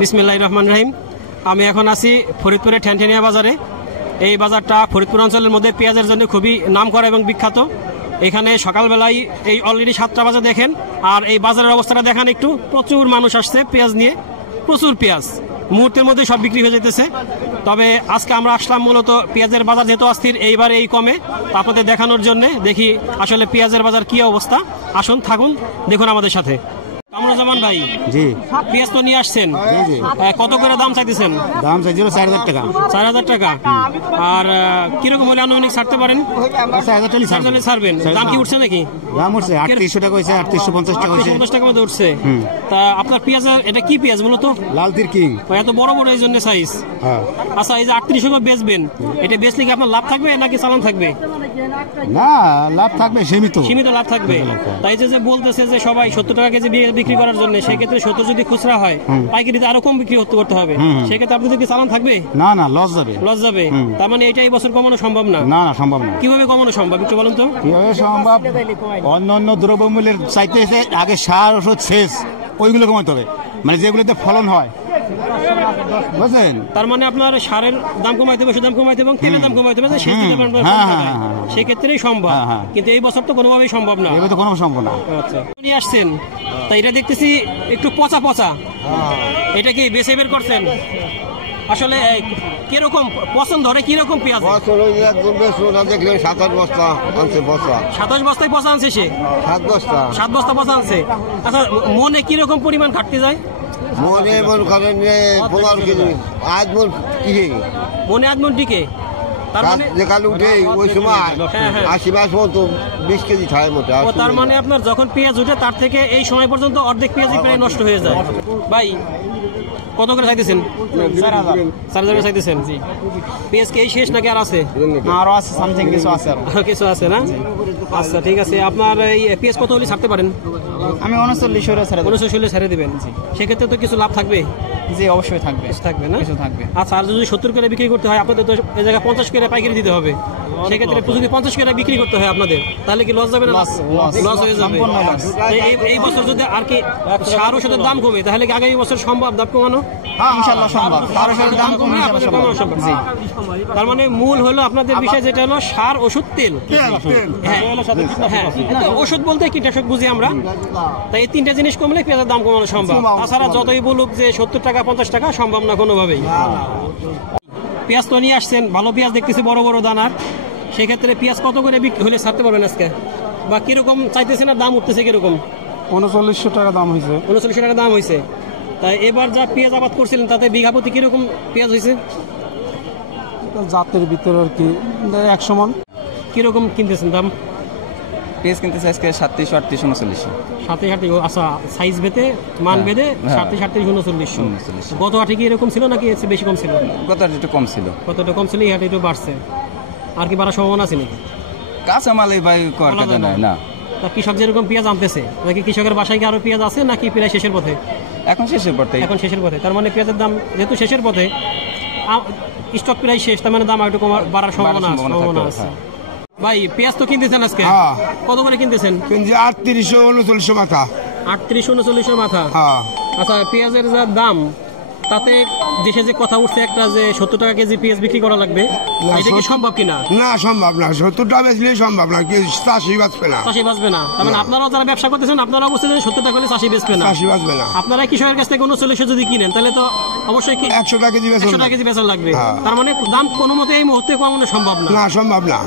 বিসমিল্লাহির রহমানির রহিম। আমি এখন আছি ফরিদপুরের ঠ্যানঠ্যানিয়া বাজারে। এই বাজারটা ফরিদপুর অঞ্চলের মধ্যে পেঁয়াজের জন্য খুবই নামকরা এবং বিখ্যাত। এখানে সকালবেলায় এই অলরেডি 7টা বাজে দেখেন, আর এই বাজারের অবস্থাটা দেখেন একটু। প্রচুর মানুষ আসছে পেঁয়াজ নিয়ে, প্রচুর পেঁয়াজ মুহূর্তের মধ্যে সব বিক্রি হয়ে যেতেছে। তবে আজকে আমরা আসলাম মূলত পেঁয়াজের বাজার যেহেতু অস্থির, এইবার এই কমে আপনাদের দেখানোর জন্য। দেখি আসলে পেঁয়াজের বাজার কি অবস্থা। আসুন, থাকুন, দেখুন আমাদের সাথে। কামরুজ্জামান ভাই, জি পেঁয়াজ তো নিয়ে আসছেন, কত করে দাম চাইতেছেন? দাম চাইছিল 4000 টাকা। 4000 টাকা। আর কিরকম হলে আনুমানিক ছাড়তে পারেন? 4000 ছাড়বেন। দাম কি উঠছে নাকি? দাম উঠছে 3800 টাকা হয়েছে, 3850 টাকা হয়েছে। 3850 টাকা মধ্যে উঠছে। তা আপনার পেঁয়াজ, এটা কি পেঁয়াজ মূলত? লাল তীর কিং। এত বড় বড় এই জন্য সাইজ। আচ্ছা, এই যে 3800 টাকা বেচবেন, এটা বেচলে কি আপনার লাভ থাকবে নাকি চালান থাকবে? না, লাভ থাকবে, সীমিত লাভ থাকবে। তাই যে বলতেছে যে সবাই 70 টাকা কেজি বিক্রি করার জন্য, সেক্ষেত্রে 70 যদি খুচরা হয়, পাইকারিতে আরো কম বিক্রি করতে হবে। সেক্ষেত্রে আপনাদের কি চালান থাকবে? না না, লস যাবে। লস যাবে। তার মানে এটা এই বছর কমানো সম্ভব না? না না, সম্ভব না। কিভাবে কমানো সম্ভব একটু বলুন তো। কিভাবে সম্ভব? অন্য দ্রব্যমূল্যের চাইতে আগে সার ওষুধ শেষ, ওইগুলো কমাতে হবে, মানে যেগুলোতে ফলন হয়, বুঝলেন? তার মানে আপনার সারের দাম কমাইতে হবে, ওষুধ দাম কমাইতে হবে, তেলের দাম কমাইতে হবে, সেক্ষেত্রেই সম্ভব। কিন্তু এই বছর তো কোনোভাবেই সম্ভব না। এবার তো কোনো সম্ভব না। আচ্ছা, নিয়ে আসছেন, তা এটা দেখতেছি একটু পচা পচা। এটা কি বেছে বের করছেন? আসলে কিরকম পছন্দ ধরে, কিরকম পেঁয়াজ? 27 বস্তা আনছে। 27 বস্তায় পচা আনছে সে? 7 বস্তা পচা আনছে। আচ্ছা, মনে কিরকম পরিমাণ ঘাটতে যায়? মনে মন করেন 15 কেজি, আজ মন টিকে। মনে আধ মন টিকে। তার মানে যেখানে উঠে ওই সময় 80 মাস মতো 20 কেজি ছাড়ের মতো। তার মানে আপনার যখন পেঁয়াজ উঠে তার থেকে এই সময় পর্যন্ত অর্ধেক পেঁয়াজই প্রায় নষ্ট হয়ে যায়। ভাই, কত করে চাইতেছেন? 4000 চাইতেছেন। জি। পেঁয়াজ কি এই শেষ নাকি আর আছে? আরো আছে, সামথিং কিছু আছে, কিছু আছে না? আচ্ছা, ঠিক আছে। আপনার এই পেঁয়াজ কত হলে ছাড়তে পারেন? আমি 39 ছেড়ে দেবেন। সেক্ষেত্রে তো কিছু লাভ থাকবে? জি, অবশ্যই থাকবে। থাকবে না? কিছু থাকবে। আচ্ছা, আর যদি 70 করে বিক্রি করতে হয় আপনাদের, তো এই জায়গায় 50 করে পাইকারি দিতে হবে। সেক্ষেত্রে যদি 50 করে বিক্রি করতে হয় আপনাদের, তাহলে কি লস যাবে না? লস হয়ে যাবে। এই বছর যদি আর কি সার ওষুধের দাম কমে, তাহলে কি আগামী বছর সম্ভব দাম কমানো? ইনশাআল্লাহ সম্ভব। সার ওষুধের দাম কমে আপনাদের কমানো সম্ভব। জি। তার মানে মূল হলো আপনাদের বিষয় যেটা হলো সার, ওষুধ, তেল। হ্যাঁ, ওষুধ বলতে কীটনাশক বুঝি আমরা। তাই এই 3টা জিনিস কমলে পেঁয়াজের দাম কমানো সম্ভব। তাছাড়া যতই বলুক যে 70 টাকা 50 টাকা, সম্ভব না কোনোভাবেই। পেঁয়াজ তো নিয়ে আসছেন, ভালো পেঁয়াজ দেখতেছি, বড় বড় দানার। সেক্ষেত্রে পেঁয়াজ কত করে বিক্রি হলে ছাড়তে পারবেন আজকে? বা কিরকম চাইতেছেন, আর দাম উঠতেছে কিরকম? 3900 টাকা দাম হয়েছে। 3900 টাকা দাম হয়েছে। তাই এবার যা পেঁয়াজ আবাদ করছিলেন তাতে বিঘা প্রতি কিরকম পেঁয়াজ হয়েছে? জাতের ভিতরে আর কি 100 মন। কিরকম কিনতেছেন দাম? পেঁয়াজ কিনতেছে আজকে 37, 38, 39। 37। আচ্ছা, সাইজ ভেদে, মান ভেদে 37, 38, 39। গত হাটে কি এরকম ছিল নাকি এর বেশি কম ছিল? গত হাটে একটু কম ছিল। কতটা কম ছিল? এই হাটে একটু বাড়ছে। আর কি বাড়ার সম্ভাবনা আছে নাকি? কাঁচা মাল এই ভাই কথা না। তা কৃষক যেরকম পেঁয়াজ আনতেছে, নাকি কৃষকের বাসায় কি আরো পেঁয়াজ আছে নাকি প্রায় শেষের পথে? এখন শেষের পথে। তার মানে পেঁয়াজের দাম যেহেতু শেষের পথে, স্টক প্রায় শেষ, তার মানে দাম একটু বাড়ার সম্ভাবনা আছে। ভাই, পেঁয়াজ তো কিনতেছেন আজকে, কত করে কিনতেছেন? 3800-3900 মাথা। 3800-3900 মাথা। আচ্ছা, পেঁয়াজের যা দাম, তাতে দেশে যে কথা উঠছে একটা যে 70 টাকা কেজি পেঁয়াজ বিক্রি করা লাগবে, এটা কি সম্ভব কিনা? না, সম্ভব না। 70 টাকা বেচলেই সম্ভব না, চাষি বাঁচবে না। তার মানে আপনারাও যারা ব্যবসা করতেছেন, আপনারা বুঝতেছেন 70 টাকা হলে চাষি বেচবে না। আপনারা কৃষকের কাছ থেকে 3900 যদি কিনেন, তাহলে তো অবশ্যই 100 টাকা কেজি বেচা লাগবে। তার মানে দাম কোনো মতে এই মুহূর্তে কমানো সম্ভব না। সম্ভব না।